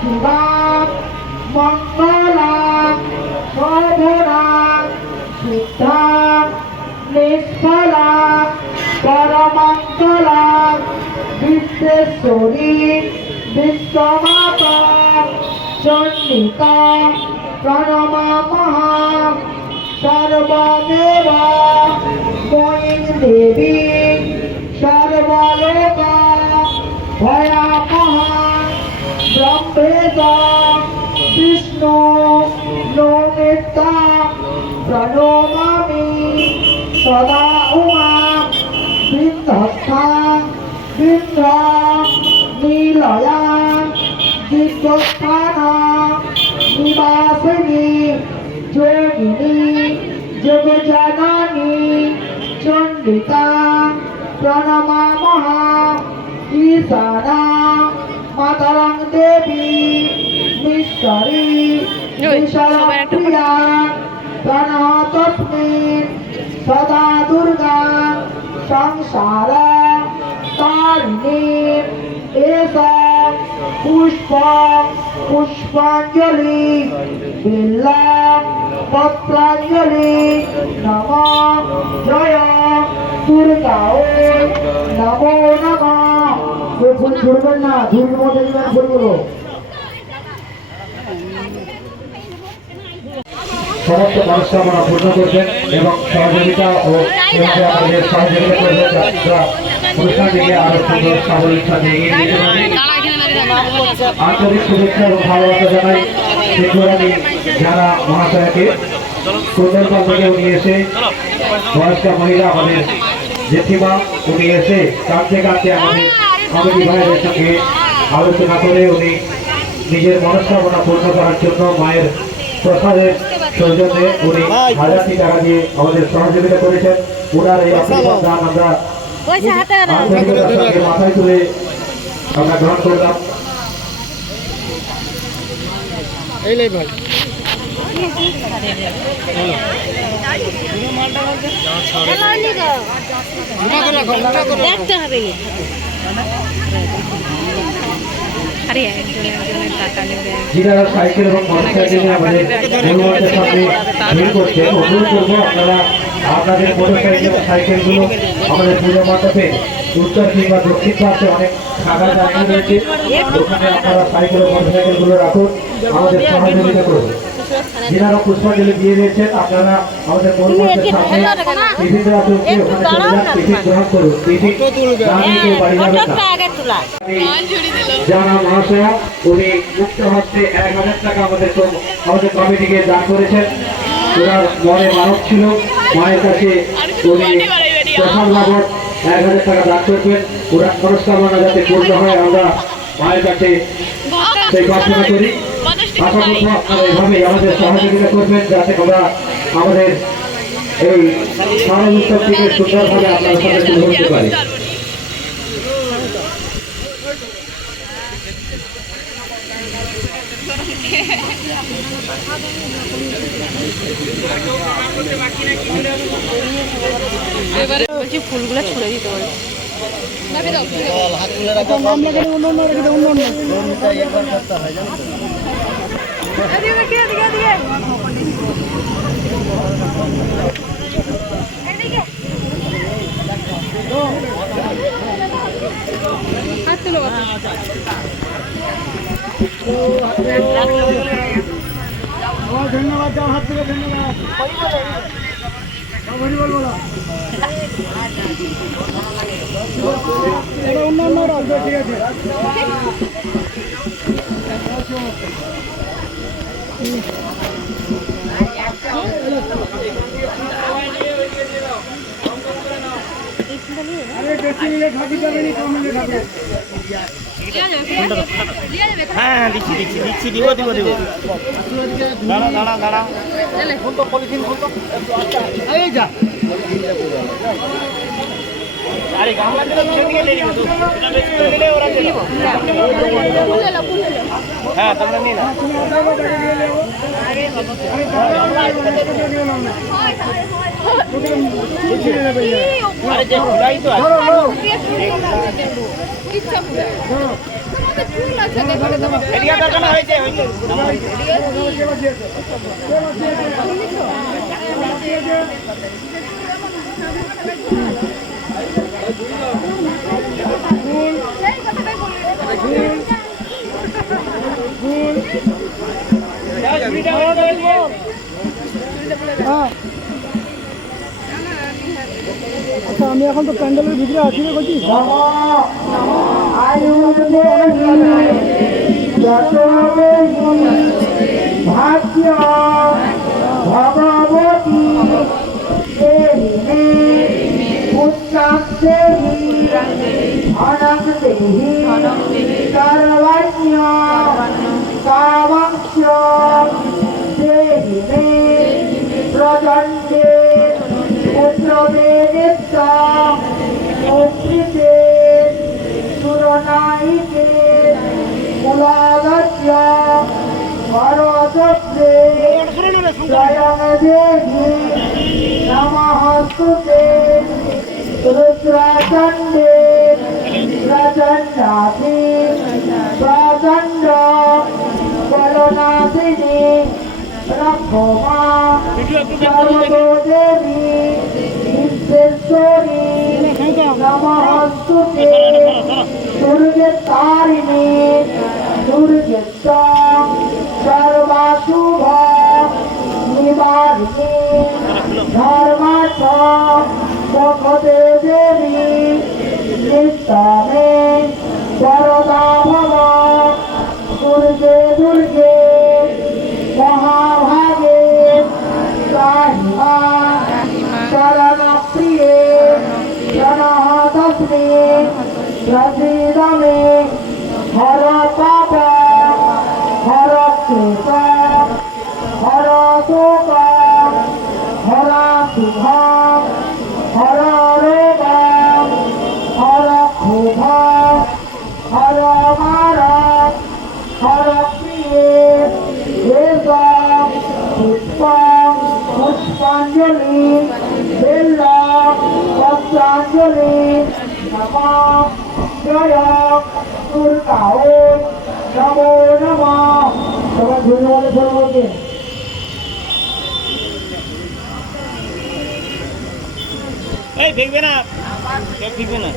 শিবাম, মঙ্গলাম শোভনাম সিদ্ধাম, নিষ্ফলাম, পরমঙ্গলাম বিশ্বেশ্বরী বিশ্বমাতা চণ্ডিকা প্রণমামহা সর্বদেব ময়ীং দেবী সর্বলোকা ভয়ামহা ব্রহ্মেদ বিষ্ণু নমিতা প্রণমামি সদা উমা বিন্ধস্থা বিন্ধ্র নীলয়া দিব্যস্থান নিবাসিনী যোগিনী যোগজননী চণ্ডিকা প্রণমামহ ঈশানা মাতরং দেবী নিশ্বরী বিশরপ্রিয়া প্রণতস্মিন সদা দুর্গা সংসার তারিণী এস পুষ্প পুষ্পাঞ্জলি বিল্লাম পত্রাঞ্জলি নম জয় দুর্গা নমো নম ফুল ছুড়বেন না দুর্গের মধ্যে দিবেন ফুলগুলো সমস্ত মনস্কামনা পূর্ণ করবেন এবং সহযোগিতা ও আমাদের সহযোগিতা করবেন অনুষ্ঠানটিকে আরও সুন্দর সাবলীর সাথে এগিয়ে আন্তরিক শুভেচ্ছা এবং ভালোবাসা জানাই ত্রিপুরানি যারা মহাশয়াকে সুন্দরবন থেকে উনি এসে বয়স্ক মহিলা আমাদের জেঠিমা উনি এসে কাঁদতে কাঁদতে আমাদের কমিটি ভাইদের সঙ্গে আলোচনা করে উনি নিজের মনস্কামনা পূর্ণ করার জন্য মায়ের প্রসাদের সৌজন্যে উনি হাজারটি টাকা দিয়ে আমাদের সহযোগিতা করেছেন। ওনার এই আশীর্বাদ দান আমরা মাথায় তুলে আমরা গ্রহণ করলাম। দেখতে হবে। সাইকেল এবং মোটরসাইকেল নিয়ে আমাদের মূল্যবানের সামনে ভিড় করছেন অনুরোধ করব আপনারা আপনাদের মোটরসাইকেল অনেক ফাঁকা জায়গা রয়েছে ওখানে আপনারা সাইকেল মোটরসাইকেলগুলো রাখুন আমাদের সহযোগিতা করুন যিনারা পুষ্পাঞ্জলি দিয়ে দিয়েছেন। আপনারা আমাদের মঞ্চের সামনে টিফিন দেওয়া চলছে ওখানে গ্রহণ করুন। বাড়ি যাবেন না। যারা মহাশয়া উনি মুক্ত হচ্ছে। এক হাজার টাকা আমাদের আমাদের কমিটিকে দান করেছেন। ওনার মনে মানব ছিল। মায়ের কাছে উনি প্রসাদ বাবদ এক হাজার টাকা দান করবেন। ওনার মনস্কামনা যাতে পূর্ণ হয় আমরা মায়ের কাছে সেই প্রার্থনা করি। আশা করব আপনারা এভাবে আমাদের সহযোগিতা করবেন যাতে আমরা আমাদের এই স্মরণ উৎসবটিকে সুন্দরভাবে আপনার সাথে তুলে ধরতে পারি। বলছি ফুলগুলো ছুড়ে দিতে পারে ধন্যবাদ যাও হাত থেকে ধন্যবাদ। অন্যান্য রাজ্য ঠিক আছে। হ্যাঁ দিচ্ছি দিচ্ছি দিচ্ছি দিব দিব দিব। দাঁড়া দাঁড়া দাঁড়া। এই যা। আরে গামলা দিলে নিয়ে নিবে তো ওরা। হ্যাঁ তোমরা নিয়ে নাও। আরে যে খুলাই তো আছে। এদিকে দরকার হয়েছে হয়েছে। কে আচ্ছা আমি এখন তো প্যান্ডেলের ভিতরে আছি রে বলছি ভাগ্য ভগবতী পুত্রাং দেবী সর্বজ্ঞ কামাংশ দেবী মে প্রজন্ডে পুত্রদে নিত্য মুক্তিতে সুরনায়িকে কুলাগত্য ভরতত্রে স্বয়ং দেবী নমস্তুতে রুদ্রাচণ্ডে প্রচণ্ডাধি প্রচণ্ড বলনাথিনী রক্ষমা সর্বতো বিশ্বেশ্বরী নমস্তুতে দুর্গে তারিণী দুর্গে সর্বাশুভ নিবারিণী ধর্মার্থ মুখতে দেবী নিত্যমে বরদা ভব দুর্গে দুর্গে পত্রাঞ্জলি নম জয় দুর্গাও নমো নম সবাই এই দেখবে না। কেউ দেখবে না।